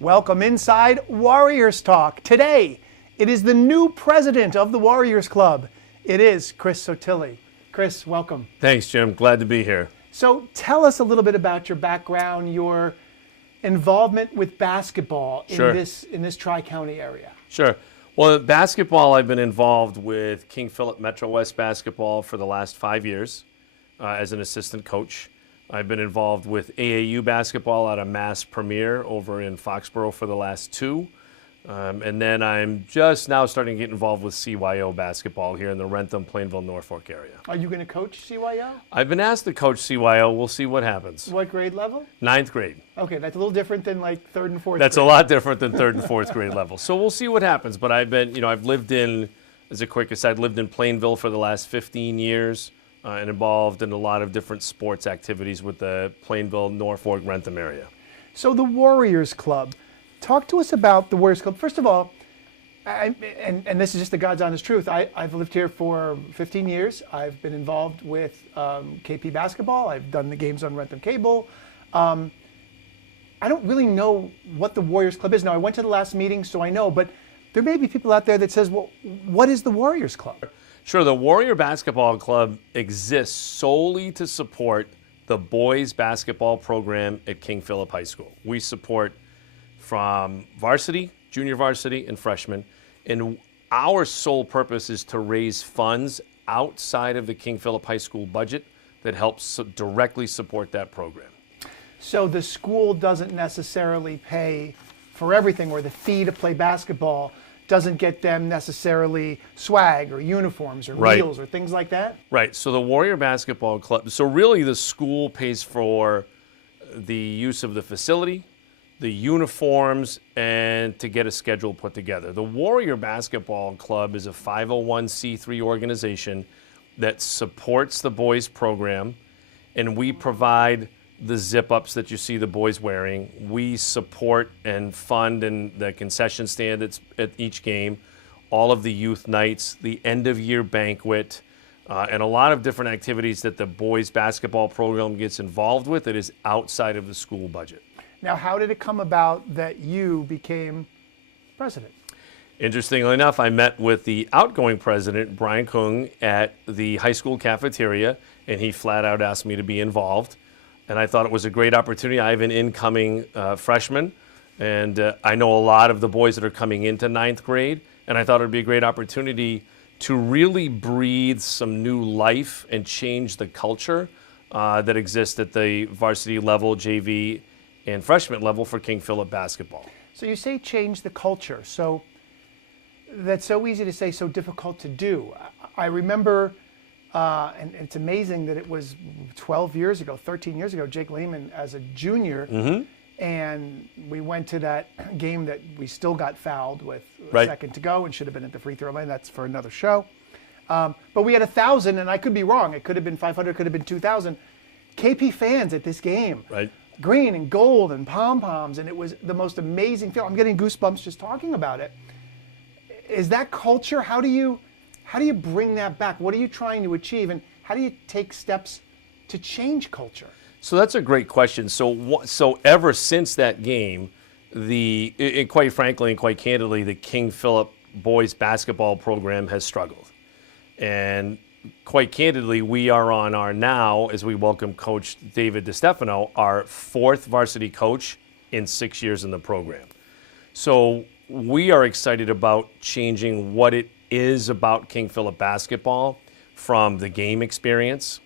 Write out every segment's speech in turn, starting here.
Welcome inside Warriors Talk. Today, it is the new president of the Warriors Club. It is Chris Sottile. Chris, welcome. Thanks, Jim. Glad to be here. So tell us a little bit about your background, your involvement with basketball in Sure. this Tri-County area. Sure. Well, basketball, I've been involved with King Philip Metro West basketball for the last 5 years as an assistant coach. I've been involved with AAU basketball out of Mass Premier over in Foxborough for the last 2. And then I'm just now starting to get involved with CYO basketball here in the Rentham, Plainville, Norfolk area. Are you going to coach CYO? I've been asked to coach CYO. We'll see what happens. What grade level? 9th grade. Okay, that's a little different than like 3rd and 4th That's grade. a lot different than 3rd and 4th grade level. So we'll see what happens. But I've been, I've lived in, as a quick aside, lived in Plainville for the last 15 years and involved in a lot of different sports activities with the Plainville, Norfolk, Rentham area. So the Warriors Club. Talk to us about the Warriors Club. First of all, and this is just the God's honest truth, I've lived here for 15 years. I've been involved with KP basketball. I've done the games on Rentham Cable. I don't really know what the Warriors Club is. Now, I went to the last meeting, so I know, but there may be people out there that says, well, what is the Warriors Club? Sure, the Warrior Basketball Club exists solely to support the boys basketball program at King Philip High School. We support from varsity, junior varsity, and freshmen. And our sole purpose is to raise funds outside of the King Philip High School budget that helps directly support that program. So the school doesn't necessarily pay for everything, or the fee to play basketball doesn't get them necessarily swag or uniforms or meals or things like that? Right. So the Warrior Basketball Club, so really the school pays for the use of the facility, the uniforms, and to get a schedule put together. The Warrior Basketball Club is a 501c3 organization that supports the boys program, and we provide the zip-ups that you see the boys wearing. We support and fund in the concession stand that's at each game, all of the youth nights, the end-of-year banquet, and a lot of different activities that the boys basketball program gets involved with that is outside of the school budget. Now, how did it come about that you became president? Interestingly enough, I met with the outgoing president, Brian Kung, at the high school cafeteria, and he flat out asked me to be involved. And I thought it was a great opportunity. I have an incoming freshman, and I know a lot of the boys that are coming into 9th grade, and I thought it would be a great opportunity to really breathe some new life and change the culture that exists at the varsity level, JV, and freshman level for King Philip basketball. So you say change the culture. So that's so easy to say, so difficult to do. I remember, and it's amazing that it was 12 years ago, 13 years ago, Jake Lehman as a junior, and we went to that game that we still got fouled with a second to go and should have been at the free throw line. That's for another show. But we had 1,000, and I could be wrong. It could have been 500, could have been 2,000 KP fans at this game. Right. Green and gold and pom-poms, and it was the most amazing feel. I'm getting goosebumps just talking about it. Is that culture? How do you bring that back? What are you trying to achieve, and how do you take steps to change culture? So that's a great question. So ever since that game, and quite frankly and quite candidly, the King Philip boys basketball program has struggled. And quite candidly, we are on our now, as we welcome Coach David DiStefano, our 4th varsity coach in 6 years in the program. So we are excited about changing what it is about King Philip basketball, from the game experience,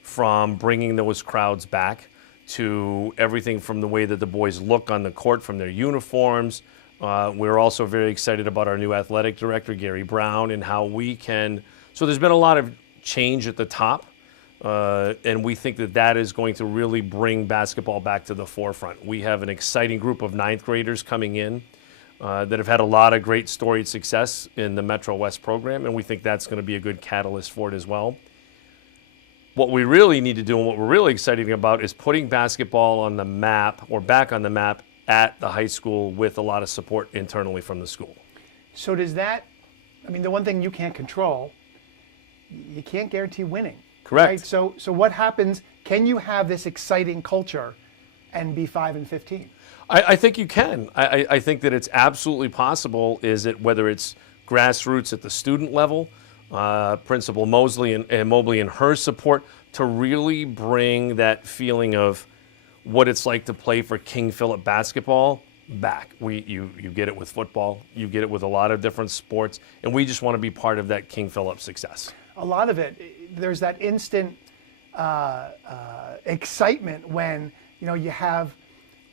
from bringing those crowds back, to everything from the way that the boys look on the court, from their uniforms. We're also very excited about our new athletic director, Gary Brown, and how we can. So there's been a lot of change at the top, and we think that that is going to really bring basketball back to the forefront. We have an exciting group of 9th graders coming in that have had a lot of great storied success in the Metro West program, and we think that's going to be a good catalyst for it as well. What we really need to do, and what we're really excited about, is putting basketball on the map, or back on the map, at the high school with a lot of support internally from the school. So does that, I mean, the one thing you can't control, you can't guarantee winning. Correct. Right? So what happens, can you have this exciting culture and be 5-15? I think you can. I think that it's absolutely possible. Is it whether it's grassroots at the student level, Principal Mosley and Mobley and her support to really bring that feeling of what it's like to play for King Philip basketball back. You get it with football, you get it with a lot of different sports, and we just want to be part of that King Philip success. A lot of it, there's that instant excitement when you have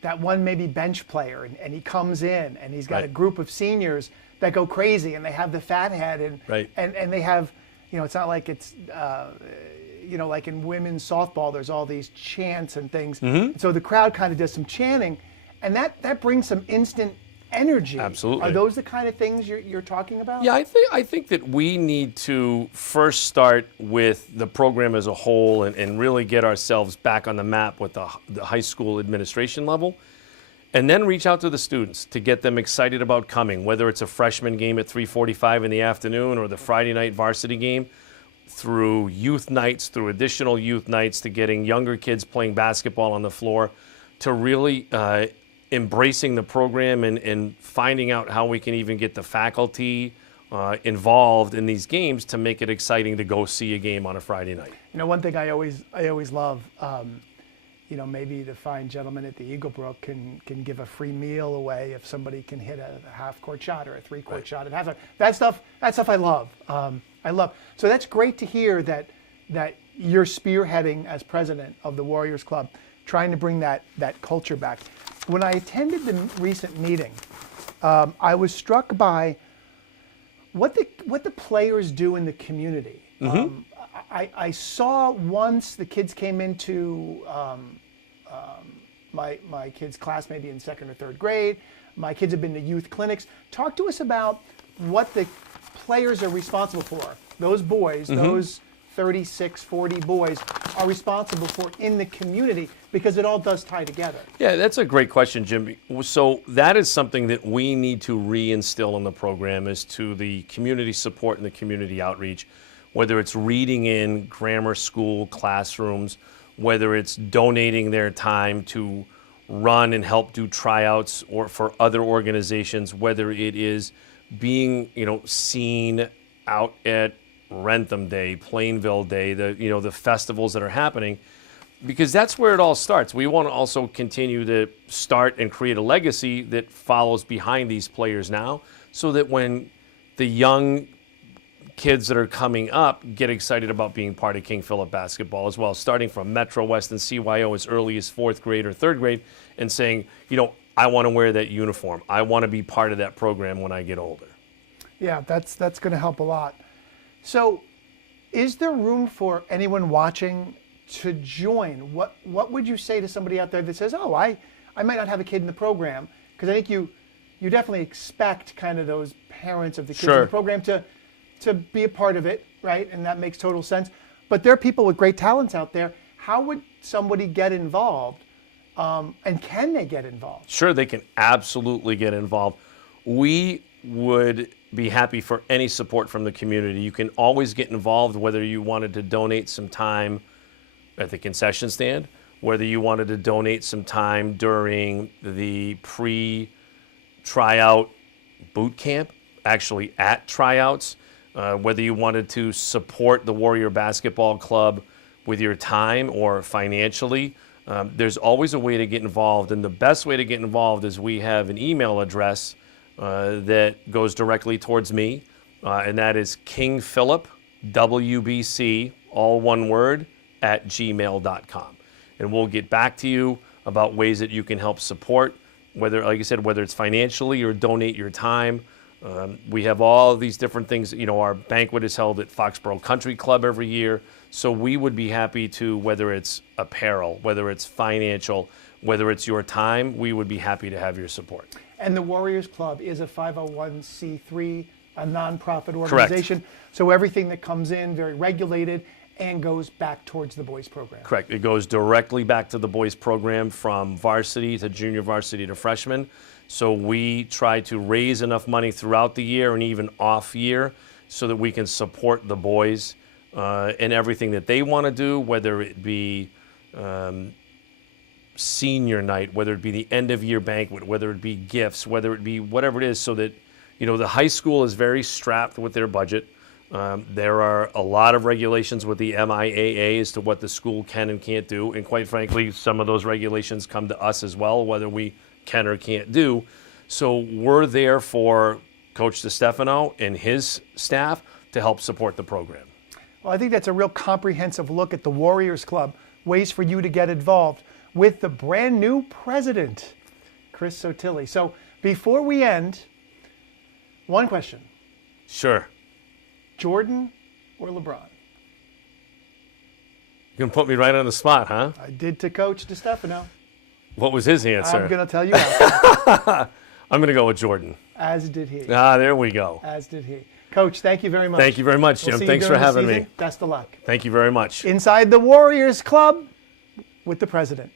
that one maybe bench player and he comes in and he's got Right. a group of seniors that go crazy and they have the fat head and Right. and they have it's not like it's like in women's softball there's all these chants and things. So the crowd kind of does some chanting and that brings some instant energy. Absolutely. Are those the kind of things you're talking about? Yeah, I think that we need to first start with the program as a whole and really get ourselves back on the map with the high school administration level, and then reach out to the students to get them excited about coming, whether it's a freshman game at 3:45 in the afternoon or the Friday night varsity game, through youth nights, through additional youth nights, to getting younger kids playing basketball on the floor, to really embracing the program and finding out how we can even get the faculty involved in these games to make it exciting to go see a game on a Friday night. One thing I always love, maybe the fine gentleman at the Eagle Brook can give a free meal away if somebody can hit a half-court shot or a three-court Right. shot. And that stuff I love. I love. So that's great to hear that you're spearheading as president of the Warriors Club, trying to bring that culture back. When I attended the recent meeting, I was struck by what the players do in the community. I saw once the kids came into my kids' class, maybe in second or third grade. My kids have been to youth clinics. Talk to us about what the players are responsible for. Those boys, those 36, 40 boys are responsible for in the community, because it all does tie together. Yeah, that's a great question, Jim. So that is something that we need to reinstill in the program, is to the community support and the community outreach, whether it's reading in grammar school classrooms, whether it's donating their time to run and help do tryouts or for other organizations, whether it is being, seen out at Rentham Day, Plainville Day, the festivals that are happening, because that's where it all starts. We want to also continue to start and create a legacy that follows behind these players now, so that when the young kids that are coming up get excited about being part of King Philip basketball as well, starting from Metro West and CYO as early as fourth grade or third grade, and saying, I want to wear that uniform. I want to be part of that program when I get older. Yeah, that's going to help a lot. So, is there room for anyone watching to join? What would you say to somebody out there that says, "Oh, I might not have a kid in the program"? Because I think you definitely expect kind of those parents of the kids in the program to be a part of it, right? And that makes total sense. But there are people with great talents out there. How would somebody get involved? And can they get involved? Sure, they can absolutely get involved. We would be happy for any support from the community. You can always get involved, whether you wanted to donate some time at the concession stand, whether you wanted to donate some time during the pre-tryout boot camp, actually at tryouts, whether you wanted to support the Warrior Basketball Club with your time or financially. There's always a way to get involved, and the best way to get involved is we have an email address that goes directly towards me, and that is kingphilipwbc, all one word, @gmail.com. And we'll get back to you about ways that you can help support, whether, like I said, whether it's financially or donate your time. We have all these different things. Our banquet is held at Foxborough Country Club every year. So we would be happy to, whether it's apparel, whether it's financial, whether it's your time, we would be happy to have your support. And the Warriors Club is a 501c3, a nonprofit organization. Correct. So everything that comes in, very regulated, and goes back towards the boys program. Correct. It goes directly back to the boys program, from varsity to junior varsity to freshman. So we try to raise enough money throughout the year and even off year so that we can support the boys in everything that they want to do, whether it be senior night, whether it be the end of year banquet, whether it be gifts, whether it be whatever it is, so that, the high school is very strapped with their budget. There are a lot of regulations with the MIAA as to what the school can and can't do. And quite frankly, some of those regulations come to us as well, whether we can or can't do. So we're there for Coach DeStefano and his staff to help support the program. Well, I think that's a real comprehensive look at the Warriors Club, ways for you to get involved with the brand new president, Chris Sottile. So before we end, one question. Sure. Jordan or LeBron? You're going to put me right on the spot, huh? I did to Coach DeStefano. What was his answer? I'm going to tell you after. I'm going to go with Jordan. As did he. There we go. As did he. Coach, thank you very much. Thank you very much, Jim. We'll see you Thanks for during the having season. me. Best of luck. Thank you very much. Inside the Warriors Club with the president.